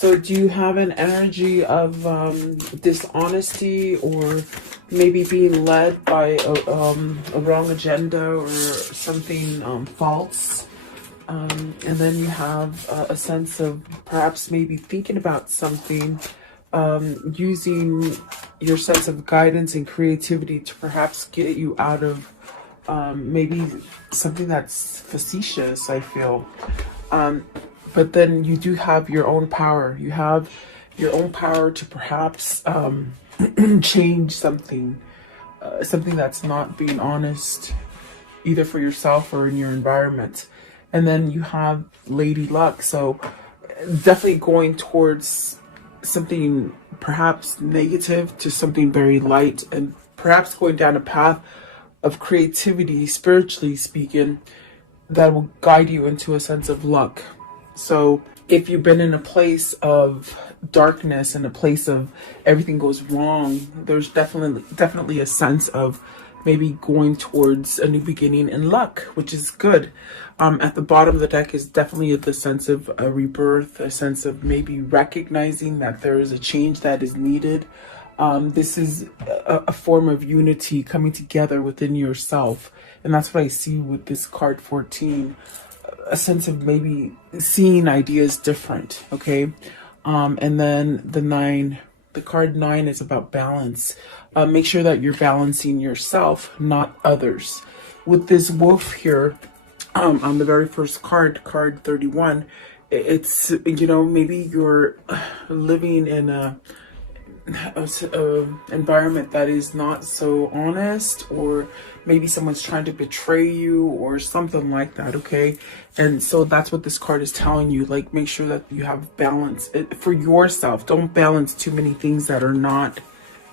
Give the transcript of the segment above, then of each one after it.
So do you have an energy of dishonesty, or maybe being led by a wrong agenda or something false? And then you have a sense of perhaps maybe thinking about something, using your sense of guidance and creativity to perhaps get you out of maybe something that's facetious, I feel. But then you do have your own power. You have your own power to perhaps change something, something that's not being honest, either for yourself or in your environment. And then you have Lady Luck. So definitely going towards something perhaps negative to something very light, and perhaps going down a path of creativity, spiritually speaking, that will guide you into a sense of luck. So if you've been in a place of darkness and a place of everything goes wrong, there's definitely a sense of maybe going towards a new beginning and luck, which is good. At the bottom of the deck is definitely the sense of a rebirth, a sense of maybe recognizing that there is a change that is needed. This is a form of unity coming together within yourself. And that's what I see with this card 14. A sense of maybe seeing ideas different, okay? And then the card 9 is about balance. Make sure that you're balancing yourself, not others. With this wolf here, on the very first card, card 31, it's, you know, maybe you're living in a environment that is not so honest, or maybe someone's trying to betray you or something like that, okay? And so that's what this card is telling you. Like, make sure that you have balance for yourself. Don't balance too many things that are not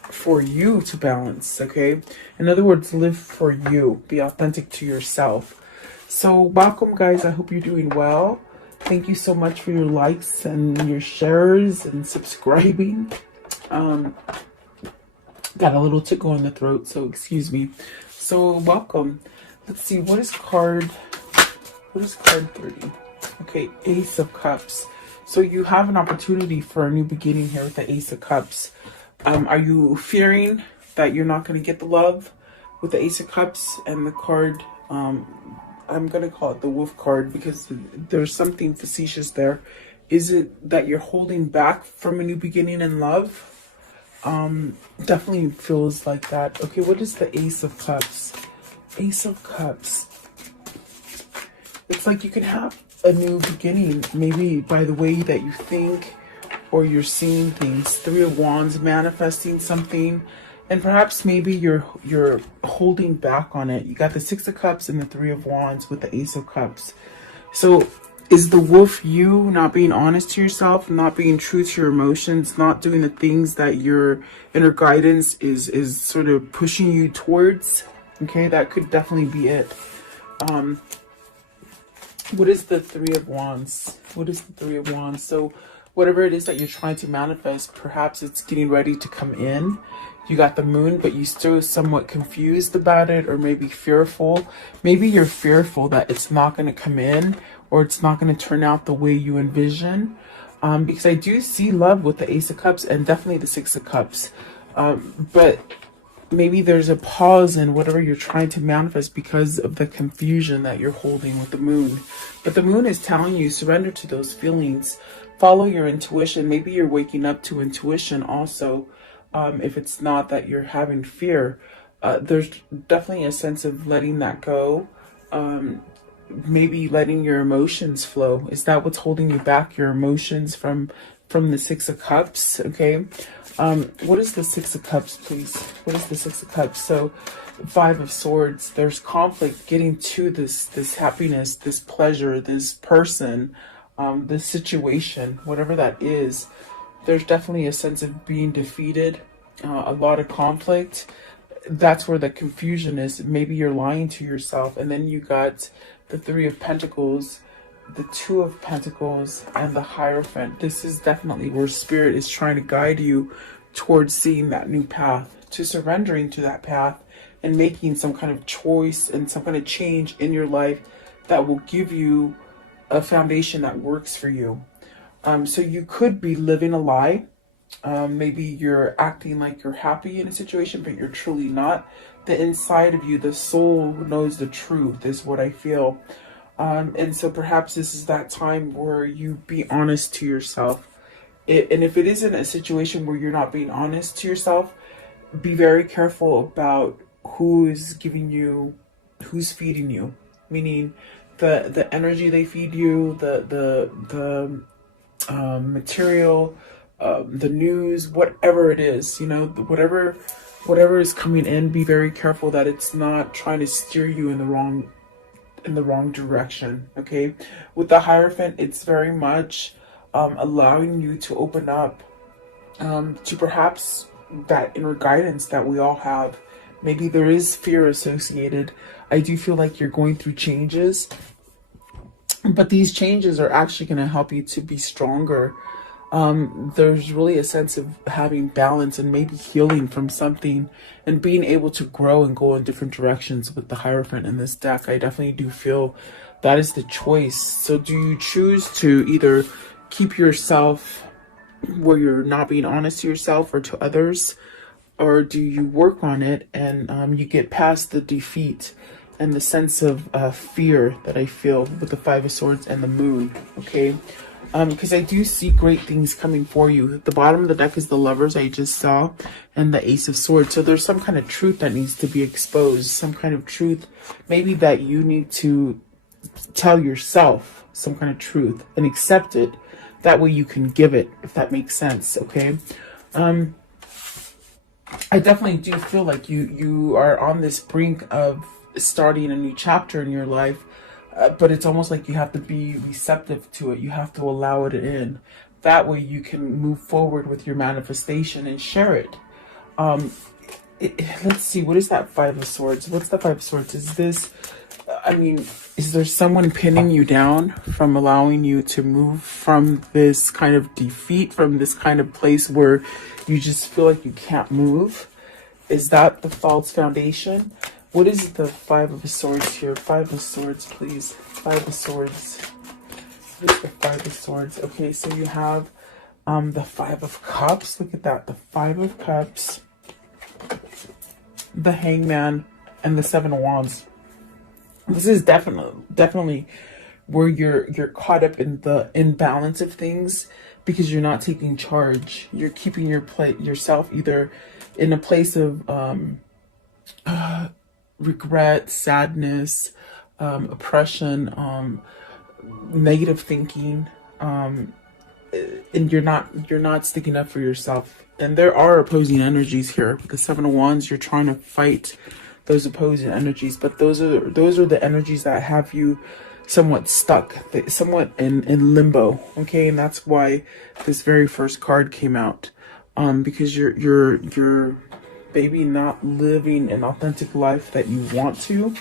for you to balance, okay? In other words, live for you. Be authentic to yourself. So welcome, guys. I hope you're doing well. Thank you so much for your likes and your shares and subscribing. Got a little tickle in the throat, so excuse me. So welcome. Let's see, what is card 30? Okay, Ace of Cups. So you have an opportunity for a new beginning here with the Ace of Cups. Are you fearing that you're not going to get the love with the Ace of Cups? And the card, I'm going to call it the Wolf card because there's something facetious there. Is it that you're holding back from a new beginning in love? Definitely feels like that. Okay, what is the Ace of Cups? Ace of Cups. It's like you can have a new beginning, maybe by the way that you think or you're seeing things. Three of Wands, manifesting something, and perhaps maybe you're holding back on it. You got the Six of Cups and the Three of Wands with the Ace of Cups. So is the wolf you not being honest to yourself, not being true to your emotions, not doing the things that your inner guidance is sort of pushing you towards? Okay, that could definitely be it. What is the Three of Wands? What is the Three of Wands? So whatever it is that you're trying to manifest, perhaps it's getting ready to come in. You got the Moon, but you still somewhat confused about it, or maybe fearful. Maybe you're fearful that it's not going to come in, or it's not going to turn out the way you envision. Because I do see love with the Ace of Cups and definitely the Six of Cups. But maybe there's a pause in whatever you're trying to manifest because of the confusion that you're holding with the Moon. But the Moon is telling you, surrender to those feelings. Follow your intuition. Maybe you're waking up to intuition also. If it's not that you're having fear, there's definitely a sense of letting that go. Maybe letting your emotions flow. Is that what's holding you back? Your emotions from the Six of Cups? Okay. What is the Six of Cups, please? What is the Six of Cups? So Five of Swords, there's conflict getting to this happiness, this pleasure, this person, this situation, whatever that is. There's definitely a sense of being defeated, a lot of conflict. That's where the confusion is. Maybe you're lying to yourself. And then you got the Three of Pentacles, the Two of Pentacles, and the Hierophant. This is definitely where Spirit is trying to guide you towards seeing that new path, to surrendering to that path and making some kind of choice and some kind of change in your life that will give you a foundation that works for you. So you could be living a lie. Maybe you're acting like you're happy in a situation, but you're truly not. The inside of you, the soul knows the truth, is what I feel. And so perhaps this is that time where you be honest to yourself. And if it isn't a situation where you're not being honest to yourself, be very careful about who is giving you, who's feeding you. Meaning the energy they feed you, the material, the news, whatever it is, you know, whatever is coming in, be very careful that it's not trying to steer you in the wrong direction. Okay, with the Hierophant, it's very much allowing you to open up to perhaps that inner guidance that we all have. Maybe there is fear associated. I do feel like you're going through changes, but these changes are actually going to help you to be stronger. There's really a sense of having balance and maybe healing from something and being able to grow and go in different directions with the Hierophant in this deck. I definitely do feel that is the choice. So do you choose to either keep yourself where you're not being honest to yourself or to others, or do you work on it and you get past the defeat and the sense of fear that I feel with the Five of Swords and the Moon? Okay, because I do see great things coming for you. At the bottom of the deck is the Lovers I just saw and the Ace of Swords. So there's some kind of truth that needs to be exposed, some kind of truth maybe that you need to tell yourself, some kind of truth, and accept it. That way you can give it, if that makes sense. Okay, I definitely do feel like you are on this brink of starting a new chapter in your life, but it's almost like you have to be receptive to it. You have to allow it in. That way you can move forward with your manifestation and share it. Let's see, what is that Five of Swords? What's the Five of Swords? Is this, I mean, is there someone pinning you down from allowing you to move from this kind of defeat, from this kind of place where you just feel like you can't move? Is that the false foundation? What is the Five of Swords here? Five of Swords, please. Five of Swords. What is the Five of Swords? Okay, so you have the Five of Cups. Look at that. The Five of Cups, the Hangman, and the Seven of Wands. This is definitely where you're caught up in the imbalance of things because you're not taking charge. You're keeping yourself either in a place of regret, sadness, oppression, negative thinking, and you're not sticking up for yourself. And there are opposing energies here. With the Seven of Wands, you're trying to fight those opposing energies, but those are the energies that have you somewhat stuck, somewhat in limbo. Okay, and that's why this very first card came out, because you're maybe not living an authentic life that you want to.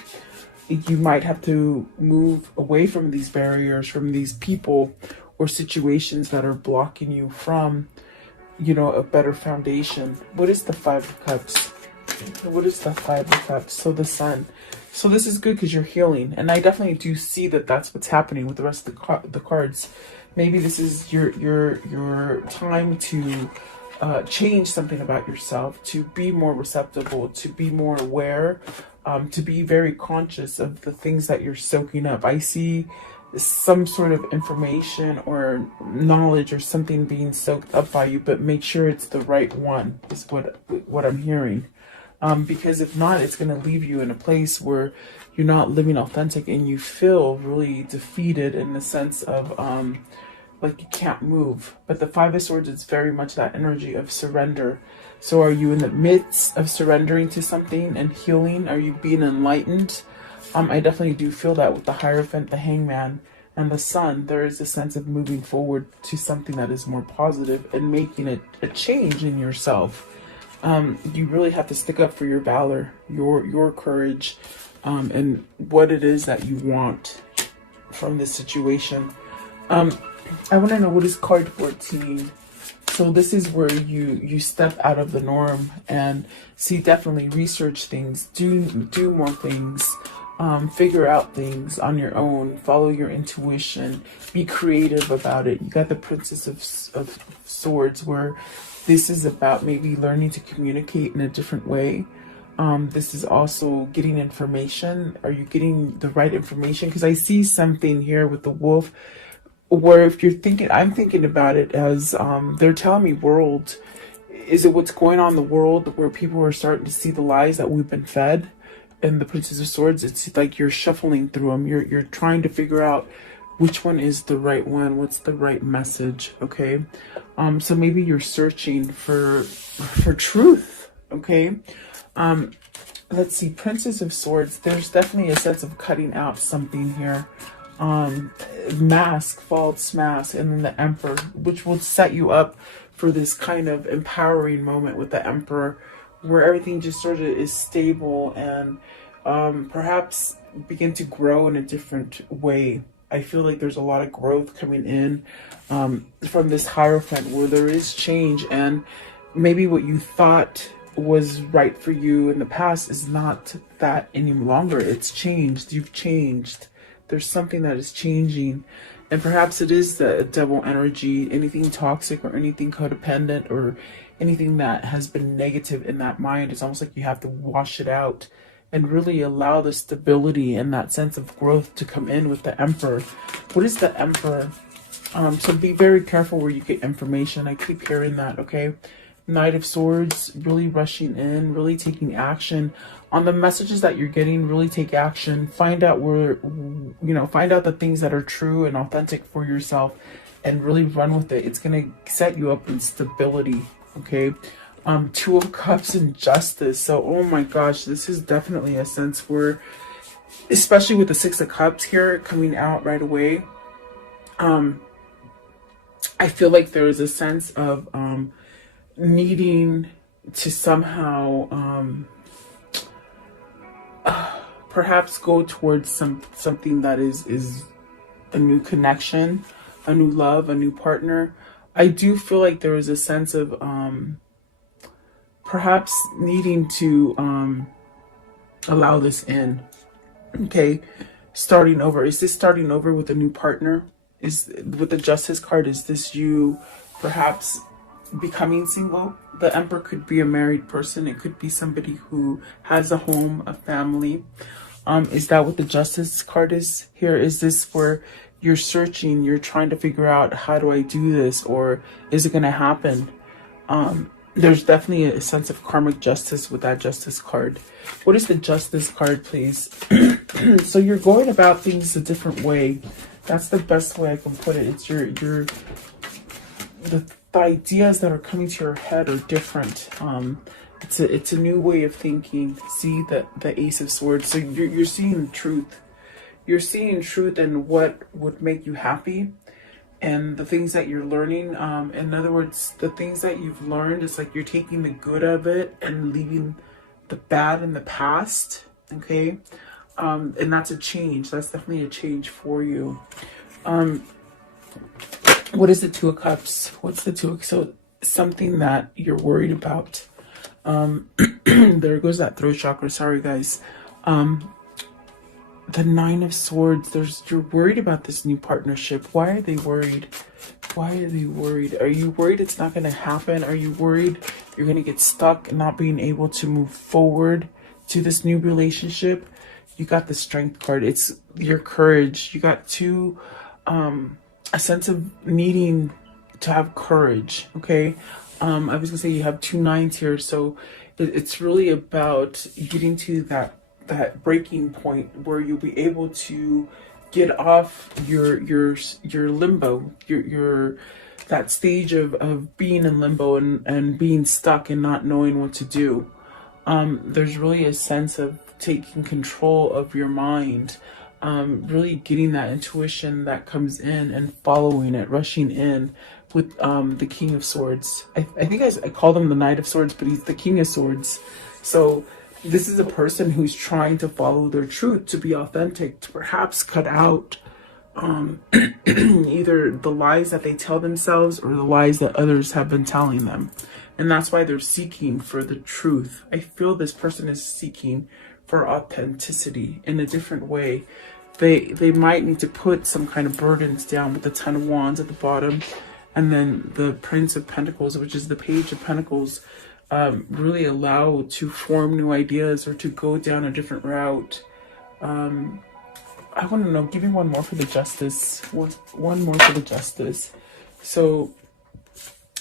You might have to move away from these barriers, from these people or situations that are blocking you from, you know, a better foundation. What is the Five of Cups? What is the Five of Cups? So the Sun. So this is good because you're healing, and I definitely do see that that's what's happening with the rest of the cards. Maybe this is your time to change something about yourself, to be more receptive, to be more aware, to be very conscious of the things that you're soaking up. I see some sort of information or knowledge or something being soaked up by you, but make sure it's the right one, is what I'm hearing. Because if not, it's going to leave you in a place where you're not living authentic and you feel really defeated in the sense of like you can't move. But the Five of Swords is very much that energy of surrender. So are you in the midst of surrendering to something and healing? Are you being enlightened? I definitely do feel that with the Hierophant, the Hangman, and the Sun. There is a sense of moving forward to something that is more positive and making a change in yourself. You really have to stick up for your valor, your courage, and what it is that you want from this situation. I want to know, what is card 14? So this is where you step out of the norm and see, definitely research things, do more things, figure out things on your own, follow your intuition, be creative about it. You got the Princess of Swords, where this is about maybe learning to communicate in a different way. This is also getting information. Are you getting the right information? Because I see something here with the wolf, where if you're thinking, I'm thinking about it as they're telling me world. Is it what's going on in the world where people are starting to see the lies that we've been fed? And the Princess of Swords, it's like you're shuffling through them. You're trying to figure out which one is the right one. What's the right message? Okay. So maybe you're searching for truth. Okay. Let's see, Princess of Swords. There's definitely a sense of cutting out something here. Mask, false mask, and then the Emperor, which will set you up for this kind of empowering moment with the Emperor, where everything just sort of is stable and perhaps begin to grow in a different way. I feel like there's a lot of growth coming in from this Hierophant, where there is change, and maybe what you thought was right for you in the past is not that any longer. It's changed. You've changed. There's something that is changing. And perhaps it is the devil energy, anything toxic or anything codependent or anything that has been negative in that mind. It's almost like you have to wash it out and really allow the stability and that sense of growth to come in with the Emperor. What is the Emperor? So be very careful where you get information. I keep hearing that, okay? Knight of Swords, really rushing in, really taking action on the messages that you're getting. Really take action. Find out where, find out the things that are true and authentic for yourself, and really run with it. It's gonna set you up in stability. Okay. Two of Cups and Justice. So, oh my gosh, this is definitely a sense where, especially with the Six of Cups here coming out right away, I feel like there is a sense of needing to somehow perhaps go towards something that is a new connection, a new love, a new partner. I do feel like there is a sense of perhaps needing to allow this in. Okay, starting over. Is this starting over with a new partner? Is with the Justice card, is this you perhaps becoming single? The Emperor could be a married person. It could be somebody who has a home, a family. Is that what the Justice card is here? Is this where you're searching, you're trying to figure out, how do I do this, or is it going to happen? There's definitely a sense of karmic justice with that Justice card. What is the Justice card, please? So you're going about things a different way. That's the best way I can put it. It's the ideas that are coming to your head are different. It's a new way of thinking. See the Ace of Swords. So you're seeing truth. You're seeing truth in what would make you happy, and the things that you're learning. In other words, the things that you've learned, it's like you're taking the good of it and leaving the bad in the past. Okay. And that's a change. That's definitely a change for you. What is the Two of Cups? What's the Two of Cups? So something that you're worried about. There goes that throat chakra. Sorry, guys. The Nine of Swords. You're worried about this new partnership. Why are they worried? Why are they worried? Are you worried it's not going to happen? Are you worried you're going to get stuck and not being able to move forward to this new relationship? You got the Strength card. It's your courage. You got a sense of needing to have courage. Okay. I was gonna say you have two nines here, so it's really about getting to that breaking point where you'll be able to get off your limbo, your that stage of being in limbo and being stuck and not knowing what to do. There's really a sense of taking control of your mind, really getting that intuition that comes in and following it, rushing in with the King of Swords. I think I called him the Knight of Swords, but he's the King of Swords. So this is a person who's trying to follow their truth, to be authentic, to perhaps cut out either the lies that they tell themselves or the lies that others have been telling them. And that's why they're seeking for the truth. I feel this person is seeking for authenticity in a different way. They might need to put some kind of burdens down with the Ten of Wands at the bottom, and then the Prince of Pentacles, which is the Page of Pentacles, really allow to form new ideas or to go down a different route. I want to know, give me one more for the Justice. One more for the Justice. So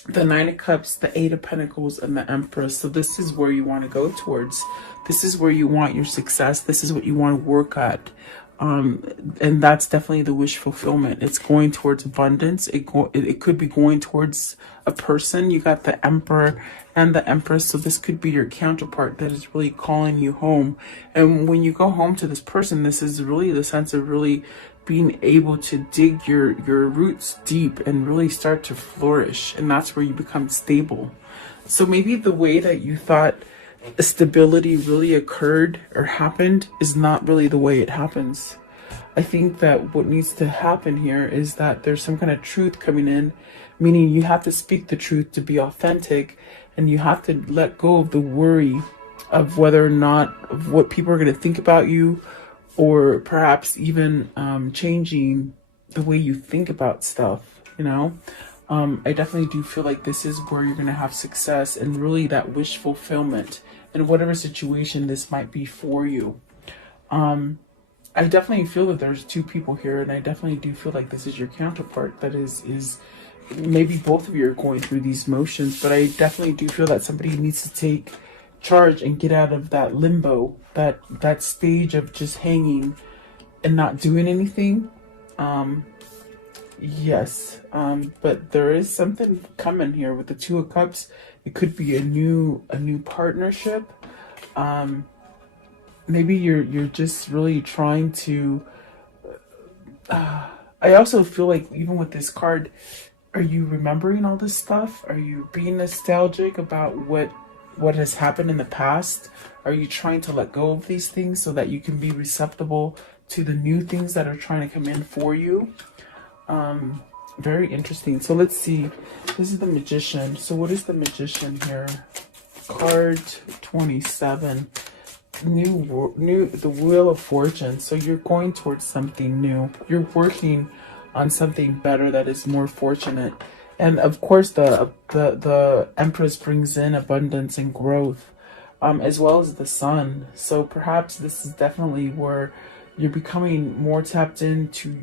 the Nine of Cups, the Eight of Pentacles, and the Empress. So this is where you want to go towards. This is where you want your success. This is what you want to work at. And that's definitely the wish fulfillment. It's going towards abundance. It could be going towards a person. You got the Emperor and the Empress, so this could be your counterpart that is really calling you home. And when you go home to this person, this is really the sense of really being able to dig your roots deep and really start to flourish, and that's where you become stable. So maybe the way that you thought stability really occurred or happened is not really the way it happens. I think that what needs to happen here is that there's some kind of truth coming in, meaning you have to speak the truth to be authentic, and you have to let go of the worry of whether or not of what people are going to think about you, or perhaps even changing the way you think about stuff, you know. I definitely do feel like this is where you're going to have success and really that wish fulfillment in whatever situation this might be for you. I definitely feel that there's two people here, and I definitely do feel like this is your counterpart. That is maybe both of you are going through these motions, but I definitely do feel that somebody needs to take charge and get out of that limbo, that stage of just hanging and not doing anything. Yes, but there is something coming here with the Two of Cups. It could be a new partnership. Maybe you're just really trying to. I also feel like even with this card, are you remembering all this stuff? Are you being nostalgic about what has happened in the past? Are you trying to let go of these things so that you can be receptible to the new things that are trying to come in for you? Very interesting. So let's see. This is the Magician. So what is the Magician here? Card 27. The Wheel of Fortune. So you're going towards something new. You're working on something better that is more fortunate. And of course the Empress brings in abundance and growth, as well as the Sun. So perhaps this is definitely where you're becoming more tapped into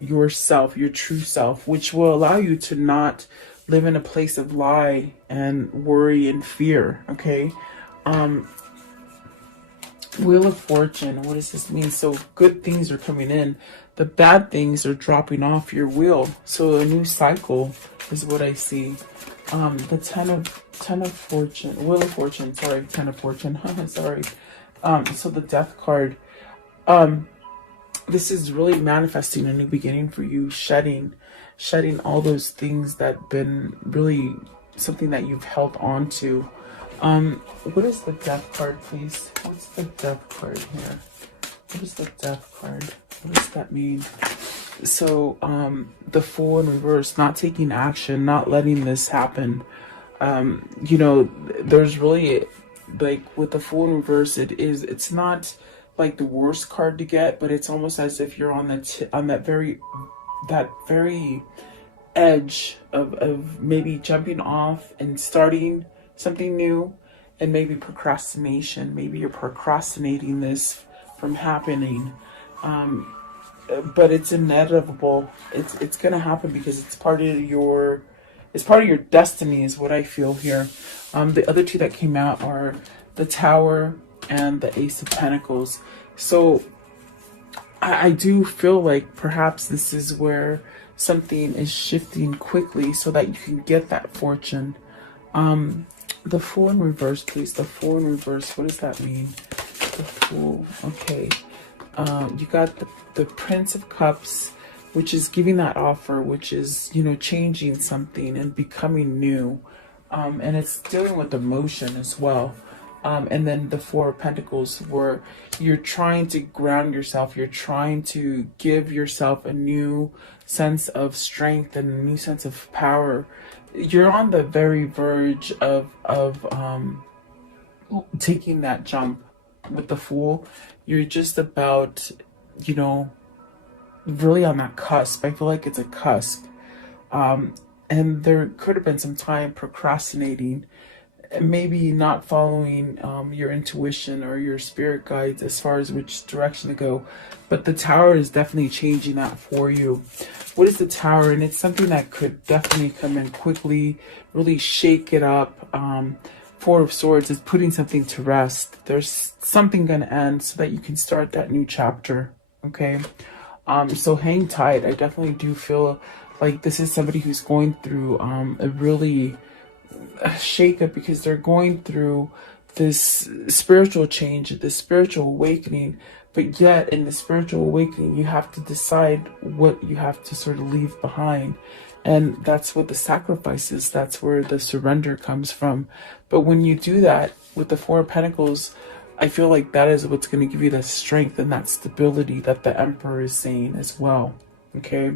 yourself, your true self, which will allow you to not live in a place of lie and worry and fear. Okay. Wheel of Fortune, what does this mean? So good things are coming in. The bad things are dropping off your wheel. So a new cycle is what I see. The Ten of Fortune, Wheel of Fortune, sorry, Ten of Fortune, sorry. So the Death card. This is really manifesting a new beginning for you, shedding all those things that have been really something that you've held on to. What is the Death card, please? What's the Death card here? What is the Death card? What does that mean? So, the Fool in reverse, not taking action, not letting this happen. You know, there's really, like, with the Fool in reverse, it's not like the worst card to get, but it's almost as if you're on that very edge of maybe jumping off and starting something new, and maybe procrastination. Maybe you're procrastinating this from happening, but it's inevitable. It's gonna happen because it's part of your destiny, is what I feel here. The other two that came out are the Tower and the Ace of Pentacles. So I do feel like perhaps this is where something is shifting quickly so that you can get that fortune. The Fool in reverse, please. The Fool in reverse, what does that mean? The Fool, okay. You got the Prince of Cups, which is giving that offer, which is, you know, changing something and becoming new. And it's dealing with emotion as well. And then the Four of Pentacles, where you're trying to ground yourself. You're trying to give yourself a new sense of strength and a new sense of power. You're on the very verge of taking that jump. with the Fool, you're just about, you know, really on that cusp. I feel like it's a cusp. And there could have been some time procrastinating, maybe not following your intuition or your spirit guides as far as which direction to go. But the Tower is definitely changing that for you. What is the Tower? And it's something that could definitely come in quickly, really shake it up. Four of Swords is putting something to rest. There's something going to end so that you can start that new chapter. Okay. So hang tight. I definitely do feel like this is somebody who's going through a really shakeup, because they're going through this spiritual change, this spiritual awakening. But yet in the spiritual awakening, you have to decide what you have to sort of leave behind. And that's what the sacrifice is. That's where the surrender comes from. But when you do that with the Four of Pentacles, I feel like that is what's going to give you that strength and that stability that the Emperor is saying as well. Okay.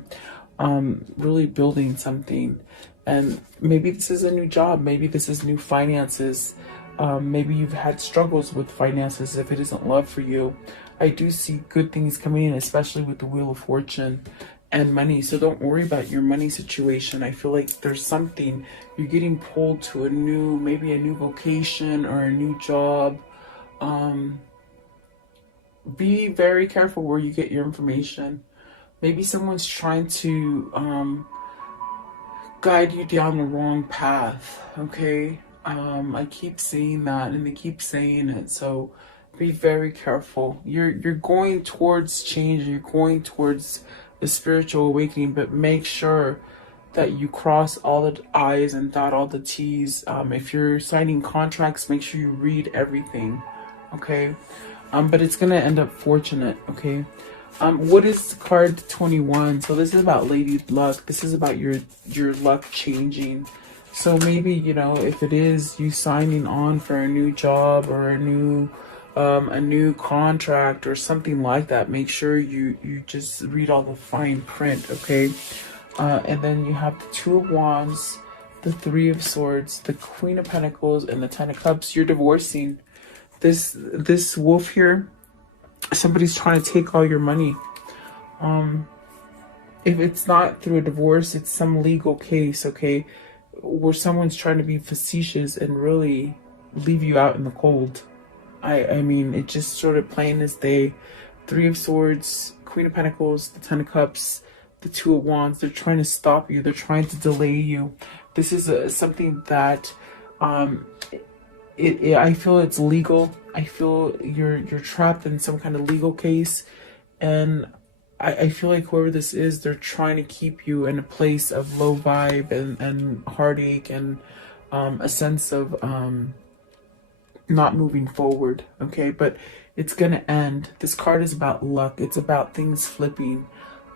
Really building something. And maybe this is a new job. Maybe this is new finances. Maybe you've had struggles with finances if it isn't love for you. I do see good things coming in, especially with the Wheel of Fortune and money. So don't worry about your money situation. I feel like there's something, you're getting pulled to a new, maybe a new vocation or a new job. Be very careful where you get your information. Maybe someone's trying to guide you down the wrong path. Okay. I keep saying that and they keep saying it. So be very careful. You're going towards change. You're going towards the spiritual awakening, but make sure that you cross all the I's and dot all the T's. If you're signing contracts, make sure you read everything. Okay. But it's going to end up fortunate. Okay. What is card 21? So this is about Lady Luck. This is about your luck changing. So maybe, you know, if it is you signing on for a new job or a new contract or something like that, make sure you just read all the fine print. Okay. And then you have the Two of Wands, the Three of Swords, the Queen of Pentacles, and the Ten of Cups. You're divorcing. This wolf here, somebody's trying to take all your money. If it's not through a divorce, it's some legal case, okay, where someone's trying to be facetious and really leave you out in the cold. I mean, it's just sort of plain as day. Three of Swords, Queen of Pentacles, the Ten of Cups, the Two of Wands. They're trying to stop you. They're trying to delay you. This is something that I feel it's legal. I feel you're trapped in some kind of legal case, and I feel like whoever this is, they're trying to keep you in a place of low vibe and heartache and a sense of not moving forward. Okay, but it's gonna end. This card is about luck. It's about things flipping.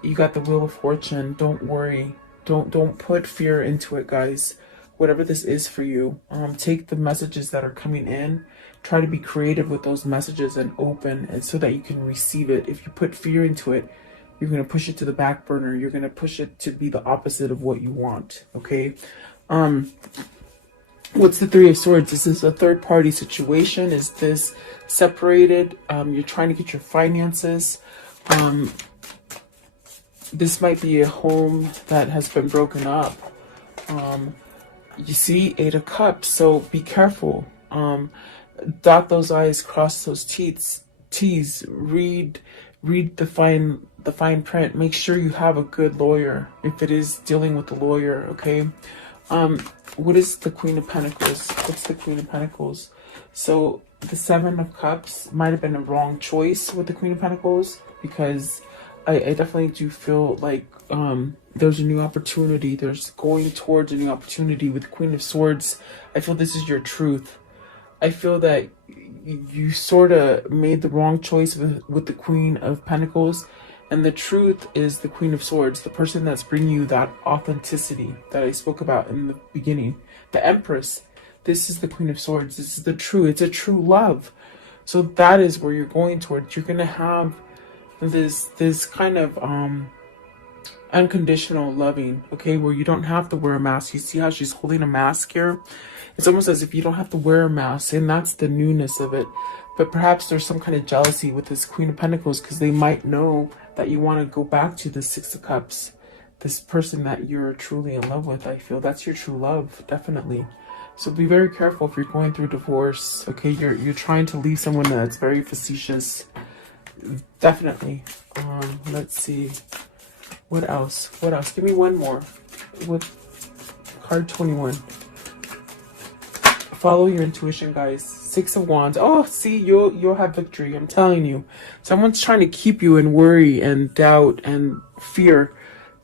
You got the Wheel of Fortune. Don't worry. Don't put fear into it, guys. Whatever this is for you, take the messages that are coming in, try to be creative with those messages and open, and so that you can receive it. If you put fear into it, you're going to push it to the back burner. You're going to push it to be the opposite of what you want. Okay. What's the Three of Swords? This is a third party situation. Is this separated? You're trying to get your finances. This might be a home that has been broken up. You see Eight of Cups, so be careful. Dot those I's, cross those T's. Read the fine print. Make sure you have a good lawyer if it is dealing with the lawyer. Okay. What is the Queen of Pentacles? What's the Queen of Pentacles? So the Seven of Cups might have been a wrong choice with the Queen of Pentacles, because I definitely do feel like there's a new opportunity. There's going towards a new opportunity with Queen of Swords. I feel this is your truth. I feel that you sort of made the wrong choice with the Queen of Pentacles. And the truth is the Queen of Swords, the person that's bringing you that authenticity that I spoke about in the beginning. The Empress. This is the Queen of Swords. This is the true. It's a true love. So that is where you're going towards. You're going to have this kind of unconditional loving, okay, where you don't have to wear a mask. You see how she's holding a mask here? It's almost as if you don't have to wear a mask, and that's the newness of it. but perhaps there's some kind of jealousy with this Queen of Pentacles, because they might know that you want to go back to the Six of Cups, this person that you're truly in love with. I feel that's your true love, definitely. So be very careful if you're going through divorce. Okay, you're trying to leave someone that's very facetious. Definitely. Let's see. What else? What else? Give me one more. With card 21. Follow your intuition, guys. Six of Wands. Oh, see, you'll have victory. I'm telling you. Someone's trying to keep you in worry and doubt and fear.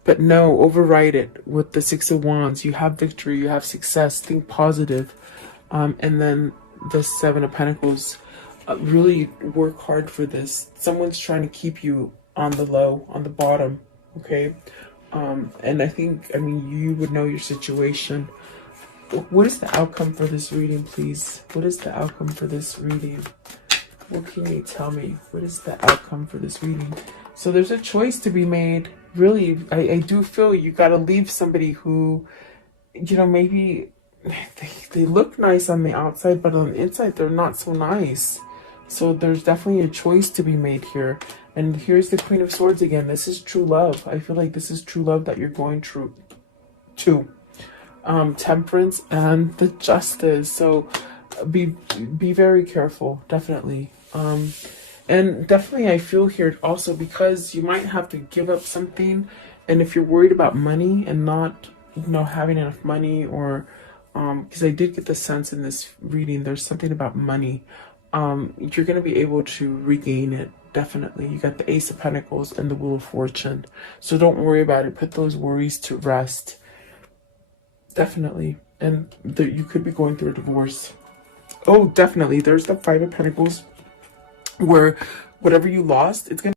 But no, override it with the Six of Wands. You have victory. You have success. Think positive. And then the Seven of Pentacles. Really work hard for this. Someone's trying to keep you on the low, on the bottom. Okay? And I mean, you would know your situation. What is the outcome for this reading, please? What is the outcome for this reading? What can you tell me? What is the outcome for this reading? So there's a choice to be made. Really, I do feel you got to leave somebody who, you know, maybe they look nice on the outside, but on the inside, they're not so nice. So there's definitely a choice to be made here. And here's the Queen of Swords again. This is true love. I feel like this is true love that you're going through to. Temperance and the Justice. So be very careful, definitely. And definitely I feel here also, because you might have to give up something, and if you're worried about money and not, you know, having enough money, or because I did get the sense in this reading there's something about money, you're going to be able to regain it. Definitely. You got the Ace of Pentacles and the Wheel of Fortune. So don't worry about it. Put those worries to rest. Definitely. And you could be going through a divorce. Oh, definitely. There's the Five of Pentacles, where whatever you lost, it's going to